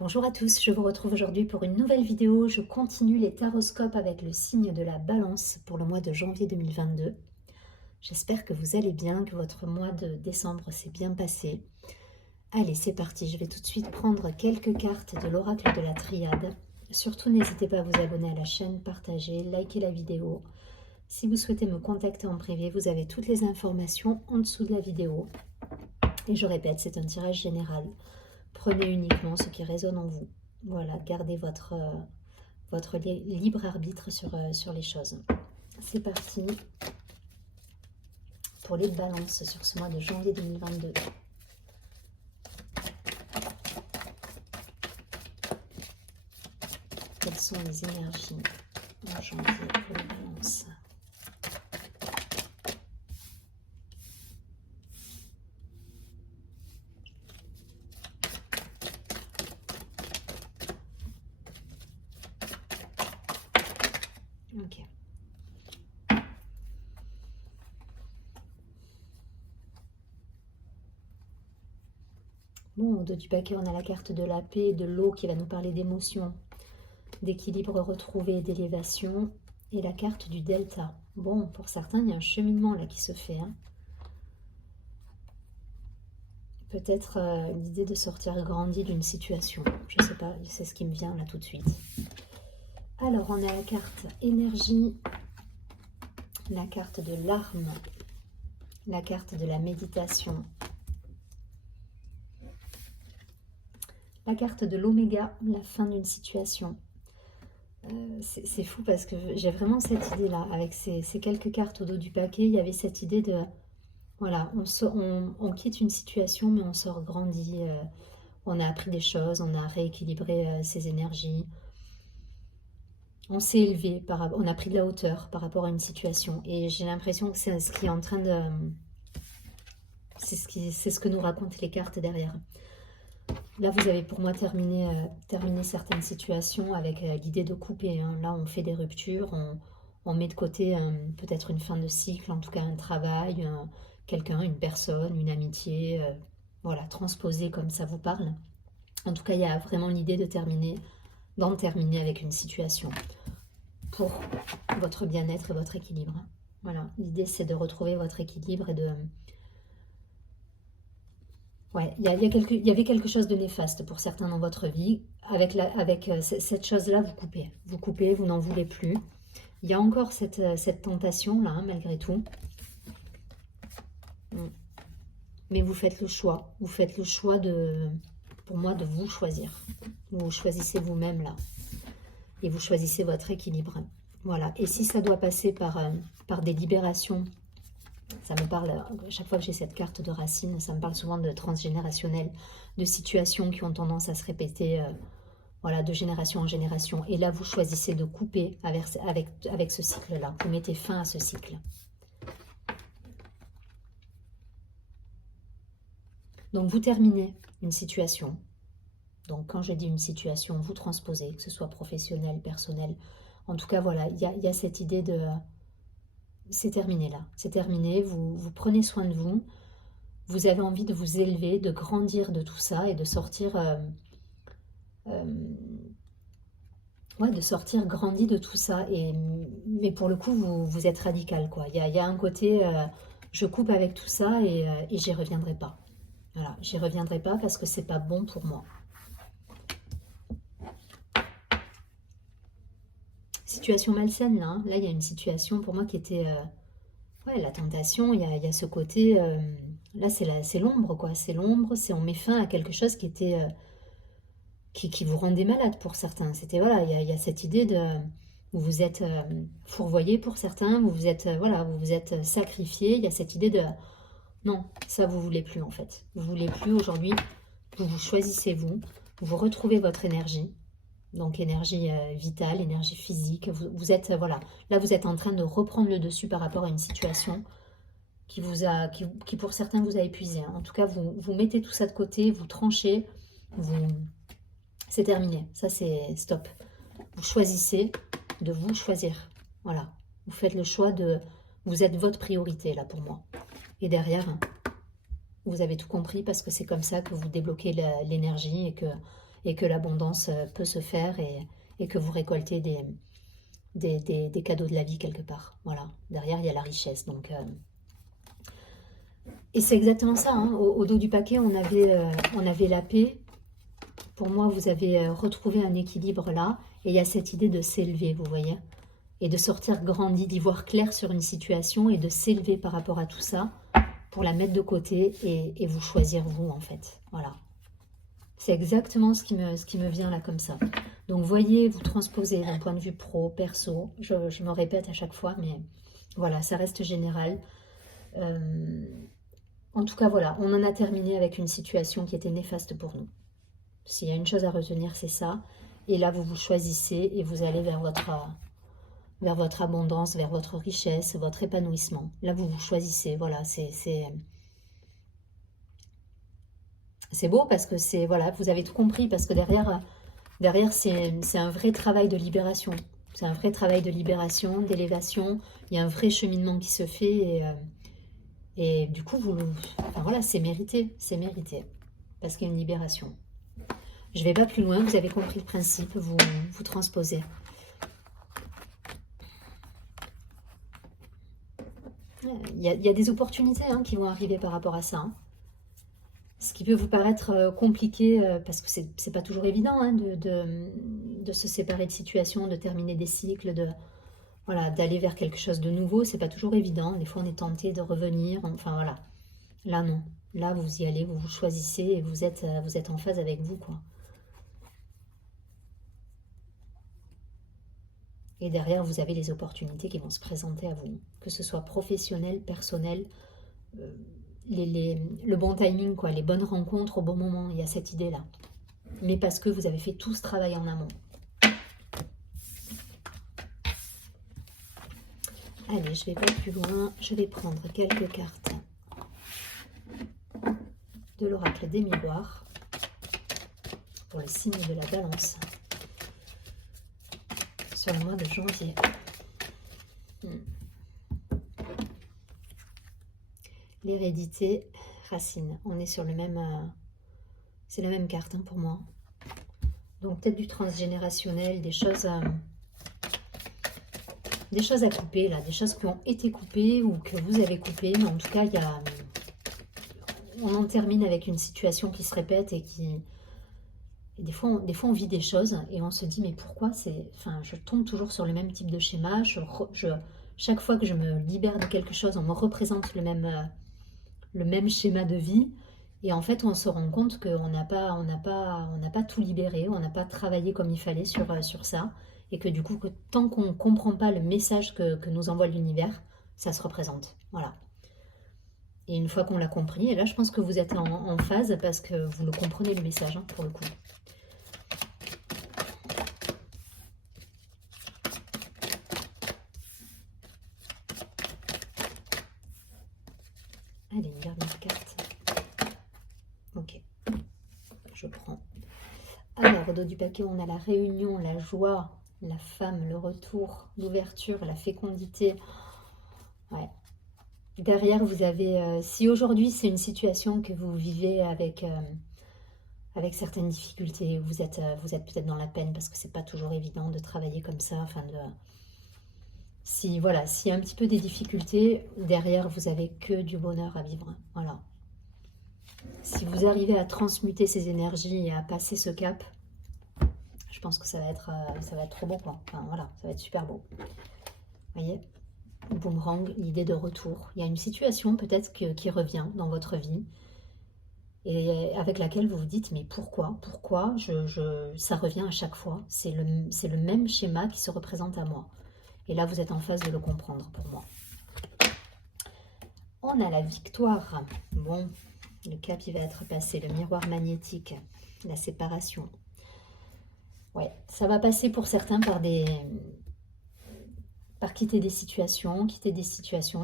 Bonjour à tous, je vous retrouve aujourd'hui pour une nouvelle vidéo. Je continue les taroscopes avec le signe de la balance pour le mois de janvier 2022. J'espère que vous allez bien, que votre mois de décembre s'est bien passé. Allez, c'est parti, je vais tout de suite prendre quelques cartes de l'oracle de la triade. Surtout, n'hésitez pas à vous abonner à la chaîne, partager, liker la vidéo. Si vous souhaitez me contacter en privé, vous avez toutes les informations en dessous de la vidéo. Et je répète, c'est un tirage général. Prenez uniquement ce qui résonne en vous. Voilà, gardez votre libre arbitre sur les choses. C'est parti pour les balances sur ce mois de janvier 2022. Quelles sont les énergies en janvier pour les balances? Ok. Bon, au dos du paquet, on a la carte de la paix, de l'eau qui va nous parler d'émotion, d'équilibre retrouvé, d'élévation, et la carte du delta. Bon, pour certains, il y a un cheminement là qui se fait. Peut-être l'idée de sortir grandi d'une situation. Je ne sais pas, c'est ce qui me vient là tout de suite. Alors, on a la carte énergie, la carte de l'arme, la carte de la méditation, la carte de l'oméga, la fin d'une situation. C'est fou parce que j'ai vraiment cette idée-là. Avec ces quelques cartes au dos du paquet, il y avait cette idée de... Voilà, on quitte une situation, mais on sort grandi. On a appris des choses, on a rééquilibré ses énergies. On s'est élevé, on a pris de la hauteur par rapport à une situation. Et j'ai l'impression que c'est ce qui est en train de... C'est ce que nous racontent les cartes derrière. Là, vous avez pour moi terminé certaines situations avec l'idée de couper. Là, on fait des ruptures, on met de côté peut-être une fin de cycle, en tout cas un travail, quelqu'un, une personne, une amitié. Voilà, transposer comme ça vous parle. En tout cas, il y a vraiment l'idée d'en terminer avec une situation pour votre bien-être et votre équilibre. Voilà, l'idée c'est de retrouver votre équilibre et de... Ouais, il y avait quelque chose de néfaste pour certains dans votre vie. Avec cette chose-là, vous coupez, vous n'en voulez plus. Il y a encore cette tentation-là, malgré tout. Mais vous faites le choix. Vous faites le choix pour moi, de vous choisir. Vous choisissez vous-même là. Et vous choisissez votre équilibre. Voilà. Et si ça doit passer par des libérations, ça me parle, à chaque fois que j'ai cette carte de racine, ça me parle souvent de transgénérationnel, de situations qui ont tendance à se répéter voilà, de génération en génération. Et là, vous choisissez de couper avec ce cycle-là. Vous mettez fin à ce cycle. Donc, vous terminez une situation. Donc, quand je dis une situation, vous transposez, que ce soit professionnel, personnel. En tout cas, voilà, il y a cette idée de... C'est terminé là, c'est terminé, vous prenez soin de vous, vous avez envie de vous élever, de grandir de tout ça et de sortir, ouais, de sortir grandi de tout ça. Mais pour le coup, vous êtes radical, quoi. Il y a un côté, je coupe avec tout ça et j'y reviendrai pas. Voilà, j'y reviendrai pas parce que c'est pas bon pour moi. Situation malsaine, là. Là, il y a une situation pour moi qui était... ouais, la tentation, il y a ce côté... là, c'est l'ombre, quoi. C'est l'ombre, on met fin à quelque chose qui était... qui vous rendait malade pour certains. C'était, voilà, il y a cette idée de... Vous vous êtes fourvoyé pour certains, voilà, vous vous êtes sacrifié. Il y a cette idée de... Non, ça, vous voulez plus, en fait. Vous voulez plus aujourd'hui. Vous choisissez, vous retrouvez votre énergie. Donc énergie vitale, énergie physique. Vous êtes, voilà, là vous êtes en train de reprendre le dessus par rapport à une situation qui pour certains vous a épuisé. En tout cas, vous mettez tout ça de côté, vous tranchez, c'est terminé. Ça c'est stop. Vous choisissez de vous choisir. Voilà, vous faites le choix de... Vous êtes votre priorité là pour moi. Et derrière, vous avez tout compris parce que c'est comme ça que vous débloquez l'énergie et que et que l'abondance peut se faire et que vous récoltez des cadeaux de la vie quelque part. Voilà, derrière il y a la richesse. Donc, et c'est exactement ça, hein. Au dos du paquet, on avait la paix. Pour moi, vous avez retrouvé un équilibre là, et il y a cette idée de s'élever, vous voyez, et de sortir grandi, d'y voir clair sur une situation et de s'élever par rapport à tout ça pour la mettre de côté et vous choisir vous, en fait. Voilà. C'est exactement ce qui me vient là comme ça. Donc, voyez, vous transposez d'un point de vue pro, perso. Je me répète à chaque fois, mais voilà, ça reste général. En tout cas, voilà, on en a terminé avec une situation qui était néfaste pour nous. S'il y a une chose à retenir, c'est ça. Et là, vous vous choisissez et vous allez vers votre abondance, vers votre richesse, votre épanouissement. Là, vous vous choisissez. Voilà, c'est beau parce que c'est, voilà, vous avez tout compris. Parce que derrière c'est un vrai travail de libération. C'est un vrai travail de libération, d'élévation. Il y a un vrai cheminement qui se fait. Et du coup, enfin, voilà, c'est mérité. C'est mérité. Parce qu'il y a une libération. Je ne vais pas plus loin, vous avez compris le principe, vous transposez. Il y a des opportunités qui vont arriver par rapport à ça. Ce qui peut vous paraître compliqué, parce que c'est pas toujours évident de se séparer de situations, de terminer des cycles, voilà, d'aller vers quelque chose de nouveau. C'est pas toujours évident. Des fois, on est tenté de revenir. Enfin, voilà. Là, non. Là, vous y allez, vous vous choisissez et vous êtes en phase avec vous, quoi. Et derrière, vous avez les opportunités qui vont se présenter à vous, que ce soit professionnel, personnel, le bon timing, quoi, les bonnes rencontres au bon moment. Il y a cette idée-là. Mais parce que vous avez fait tout ce travail en amont. Allez, je vais pas plus loin. Je vais prendre quelques cartes de l'oracle des miroirs pour le signe de la balance sur le mois de janvier. L'hérédité, racine. On est sur le même... c'est la même carte pour moi. Donc peut-être du transgénérationnel, des choses à couper, là, des choses qui ont été coupées ou que vous avez coupées. Mais en tout cas, on en termine avec une situation qui se répète et qui... Et des fois, on vit des choses et on se dit, mais pourquoi je tombe toujours sur le même type de schéma. Chaque fois que je me libère de quelque chose, on me représente le même schéma de vie. Et en fait, on se rend compte qu'on n'a pas tout libéré, on n'a pas travaillé comme il fallait sur ça. Et que du coup, tant qu'on ne comprend pas le message que nous envoie l'univers, ça se représente. Voilà. Et une fois qu'on l'a compris, et là, je pense que vous êtes en phase parce que vous le comprenez le message, pour le coup. Allez, une dernière carte. Ok, je prends. Alors, au dos du paquet, on a la réunion, la joie, la femme, le retour, l'ouverture, la fécondité. Ouais. Derrière, vous avez... si aujourd'hui, c'est une situation que vous vivez avec certaines difficultés, vous êtes peut-être dans la peine parce que c'est pas toujours évident de travailler comme ça. S'il y a un petit peu des difficultés, derrière, vous avez que du bonheur à vivre. Voilà. Si vous arrivez à transmuter ces énergies et à passer ce cap, je pense que ça va être trop beau, quoi. Enfin, voilà, ça va être super beau. Vous voyez, boomerang, l'idée de retour. Il y a une situation peut-être qui revient dans votre vie et avec laquelle vous vous dites, mais pourquoi ça revient à chaque fois. C'est le même schéma qui se représente à moi. Et là, vous êtes en phase de le comprendre pour moi. On a la victoire. Bon, le cap, il va être passé. Le miroir magnétique, la séparation. Ouais, ça va passer pour certains par quitter des situations,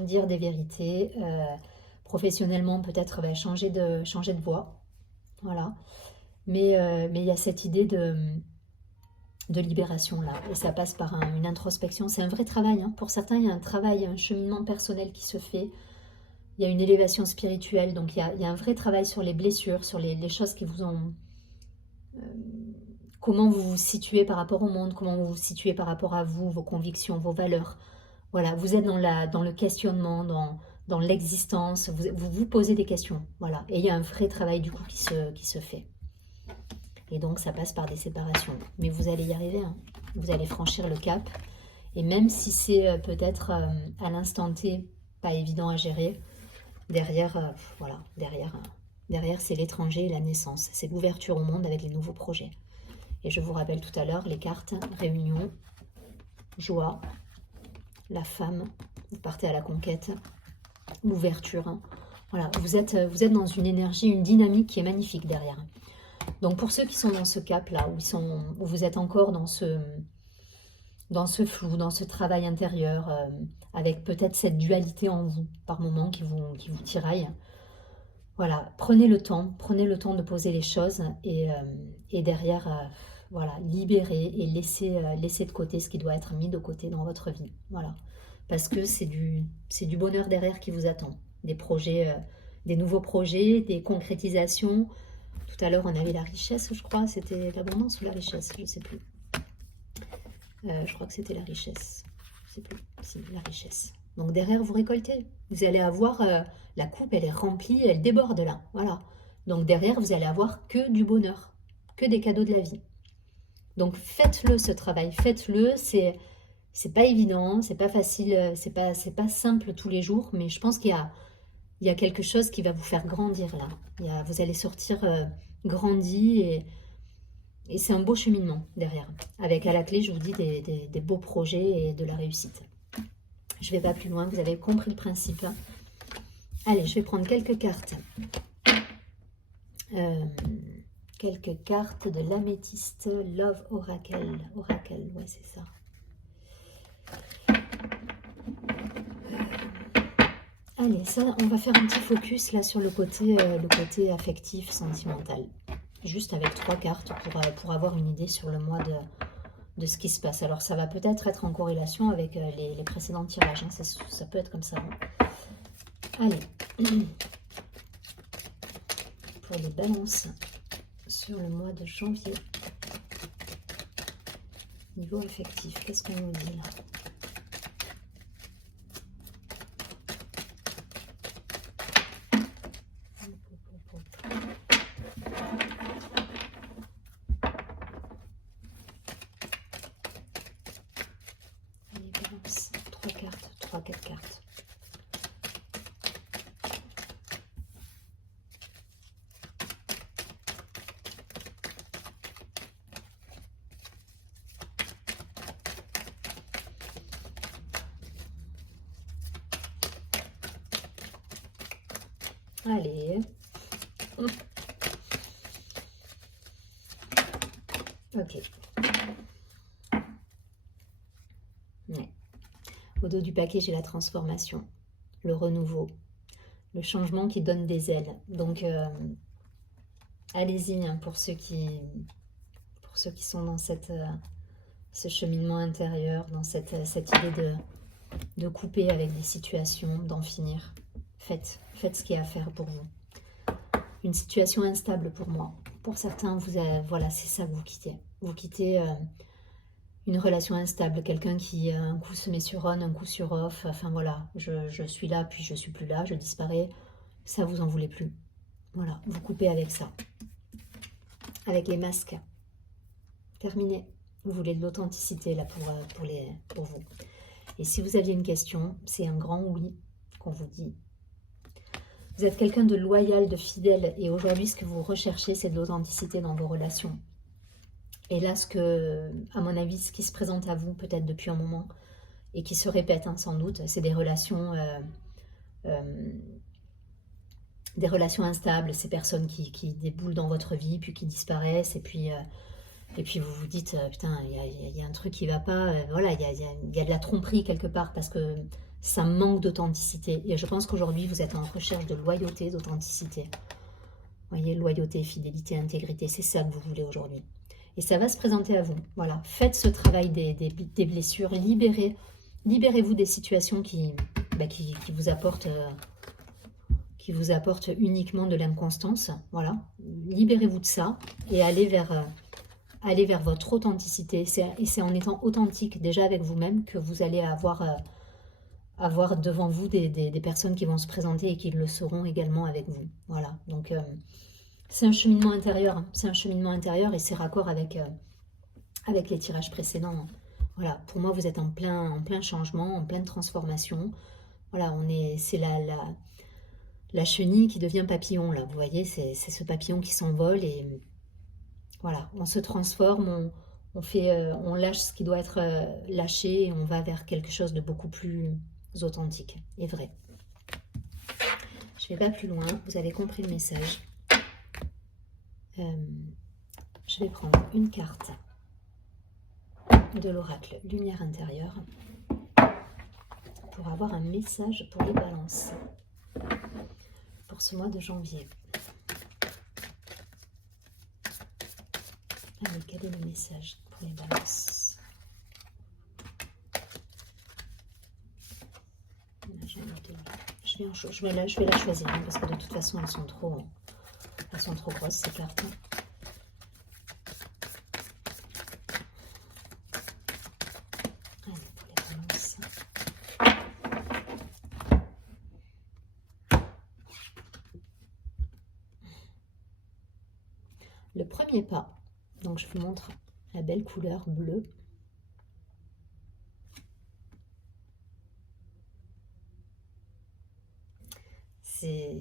dire des vérités. Professionnellement, peut-être changer de voie. Voilà. Mais il y a cette idée de libération là. Et ça passe par une introspection. C'est un vrai travail. Pour certains, il y a un travail, un cheminement personnel qui se fait. Il y a une élévation spirituelle. Donc il y a un vrai travail sur les blessures, sur les choses qui vous ont comment vous vous situez par rapport au monde, comment vous vous situez par rapport à vous, vos convictions, vos valeurs. Voilà, vous êtes dans le questionnement, dans l'existence, vous posez des questions. Voilà, et il y a un vrai travail du coup qui se fait. Et donc ça passe par des séparations. Mais vous allez y arriver, hein. Vous allez franchir le cap. Et même si c'est peut-être à l'instant T pas évident à gérer, derrière, voilà, derrière c'est l'étranger et la naissance. C'est l'ouverture au monde avec les nouveaux projets. Et je vous rappelle tout à l'heure les cartes, réunion, joie, la femme, vous partez à la conquête, l'ouverture. Hein. Voilà, vous êtes dans une énergie, une dynamique qui est magnifique derrière. Donc pour ceux qui sont dans ce cap-là, où vous êtes encore dans ce flou, dans ce travail intérieur, avec peut-être cette dualité en vous, par moments, qui vous tiraille, voilà, prenez le temps de poser les choses, et derrière, voilà, libérer et laisser de côté ce qui doit être mis de côté dans votre vie, voilà. Parce que c'est du bonheur derrière qui vous attend, des projets, des nouveaux projets, des concrétisations. Tout à l'heure, on avait la richesse, je crois. C'était l'abondance ou la richesse? Je ne sais plus. Je crois que c'était la richesse. Je ne sais plus. Si, la richesse. Donc derrière, vous récoltez. Vous allez avoir... la coupe, elle est remplie, elle déborde là. Voilà. Donc derrière, vous allez avoir que du bonheur. Que des cadeaux de la vie. Donc faites-le, ce travail. Faites-le. C'est pas évident, c'est pas facile, c'est pas simple tous les jours. Mais je pense qu'il y a quelque chose qui va vous faire grandir là. Vous allez sortir grandi, et c'est un beau cheminement derrière. Avec à la clé, je vous dis, des beaux projets et de la réussite. Je ne vais pas plus loin, vous avez compris le principe. Allez, je vais prendre quelques cartes. Quelques cartes de l'améthyste Love Oracle. Oracle, ouais, c'est ça. Allez, ça, on va faire un petit focus là sur le côté affectif, sentimental. Juste avec 3 cartes pour avoir une idée sur le mois de ce qui se passe. Alors ça va peut-être être en corrélation avec les précédents tirages, hein. Ça peut être comme ça. Hein. Allez, pour les balances sur le mois de janvier, niveau affectif, qu'est-ce qu'on nous dit là? Trois, quatre cartes. Allez. Ok. Ouais. Au dos du paquet, j'ai la transformation, le renouveau, le changement qui donne des ailes. Donc, allez-y, hein, pour ceux qui sont dans ce cheminement intérieur, dans cette idée de couper avec des situations, d'en finir. Faites ce qu'il y a à faire pour vous. Une situation instable pour moi. Pour certains, voilà, c'est ça que vous quittez. Vous quittez une relation instable, quelqu'un qui un coup se met sur on, un coup sur off. Enfin voilà, je suis là, puis je suis plus là, je disparais. Ça, vous en voulez plus. Voilà, vous coupez avec ça. Avec les masques. Terminé. Vous voulez de l'authenticité là pour vous. Et si vous aviez une question, c'est un grand oui qu'on vous dit. Vous êtes quelqu'un de loyal, de fidèle, et aujourd'hui, ce que vous recherchez, c'est de l'authenticité dans vos relations. Et là, à mon avis, ce qui se présente à vous, peut-être depuis un moment, et qui se répète, hein, sans doute, c'est des relations instables, ces personnes qui déboulent dans votre vie, puis qui disparaissent, et puis vous vous dites, putain, il y a un truc qui va pas, voilà, il y a de la tromperie quelque part, parce que ça manque d'authenticité. Et je pense qu'aujourd'hui, vous êtes en recherche de loyauté, d'authenticité. Vous voyez, loyauté, fidélité, intégrité, c'est ça que vous voulez aujourd'hui. Et ça va se présenter à vous. Voilà, faites ce travail des blessures, libérez-vous des situations qui vous apportent uniquement de l'inconstance. Voilà, libérez-vous de ça et allez vers aller vers votre authenticité. Et c'est en étant authentique déjà avec vous-même que vous allez avoir devant vous des personnes qui vont se présenter et qui le seront également avec vous. Voilà, donc c'est un cheminement intérieur, hein. C'est un cheminement intérieur et c'est raccord avec les tirages précédents, hein. Voilà, pour moi vous êtes en plein changement, en pleine transformation. Voilà, c'est la chenille qui devient papillon là, vous voyez, c'est ce papillon qui s'envole et voilà, on se transforme, on lâche ce qui doit être lâché et on va vers quelque chose de beaucoup plus authentique et vrai. Je ne vais pas plus loin, vous avez compris le message. Je vais prendre une carte de l'oracle Lumière intérieure pour avoir un message pour les balances pour ce mois de janvier. Allez, quel est le message pour les balances? Je vais la choisir hein, parce que de toute façon elles sont trop grosses ces cartes. Allez, pour les balances. Le premier pas, donc je vous montre la belle couleur bleue.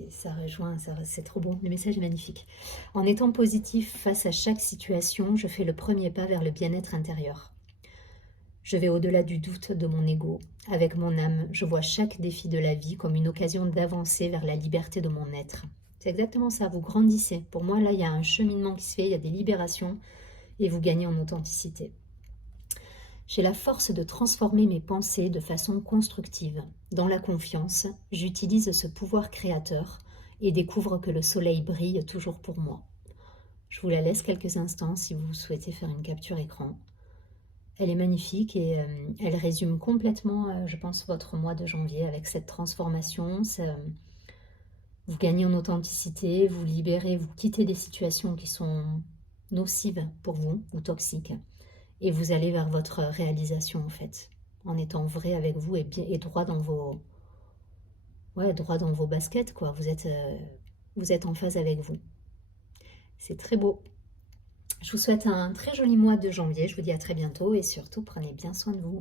Ça rejoint, c'est trop bon, le message est magnifique. En étant positif face à chaque situation, je fais le premier pas vers le bien-être intérieur. Je vais au-delà du doute de mon ego. Avec mon âme, je vois chaque défi de la vie comme une occasion d'avancer vers la liberté de mon être. C'est exactement ça, vous grandissez. Pour moi, là, il y a un cheminement qui se fait, il y a des libérations et vous gagnez en authenticité. J'ai la force de transformer mes pensées de façon constructive. Dans la confiance, j'utilise ce pouvoir créateur et découvre que le soleil brille toujours pour moi. Je vous la laisse quelques instants si vous souhaitez faire une capture écran. Elle est magnifique et elle résume complètement, je pense, votre mois de janvier avec cette transformation. Vous gagnez en authenticité, vous libérez, vous quittez des situations qui sont nocives pour vous ou toxiques. Et vous allez vers votre réalisation en fait, en étant vrai avec vous et droit dans vos, droit dans vos baskets quoi. Vous êtes en phase avec vous. C'est très beau. Je vous souhaite un très joli mois de janvier. Je vous dis à très bientôt et surtout prenez bien soin de vous.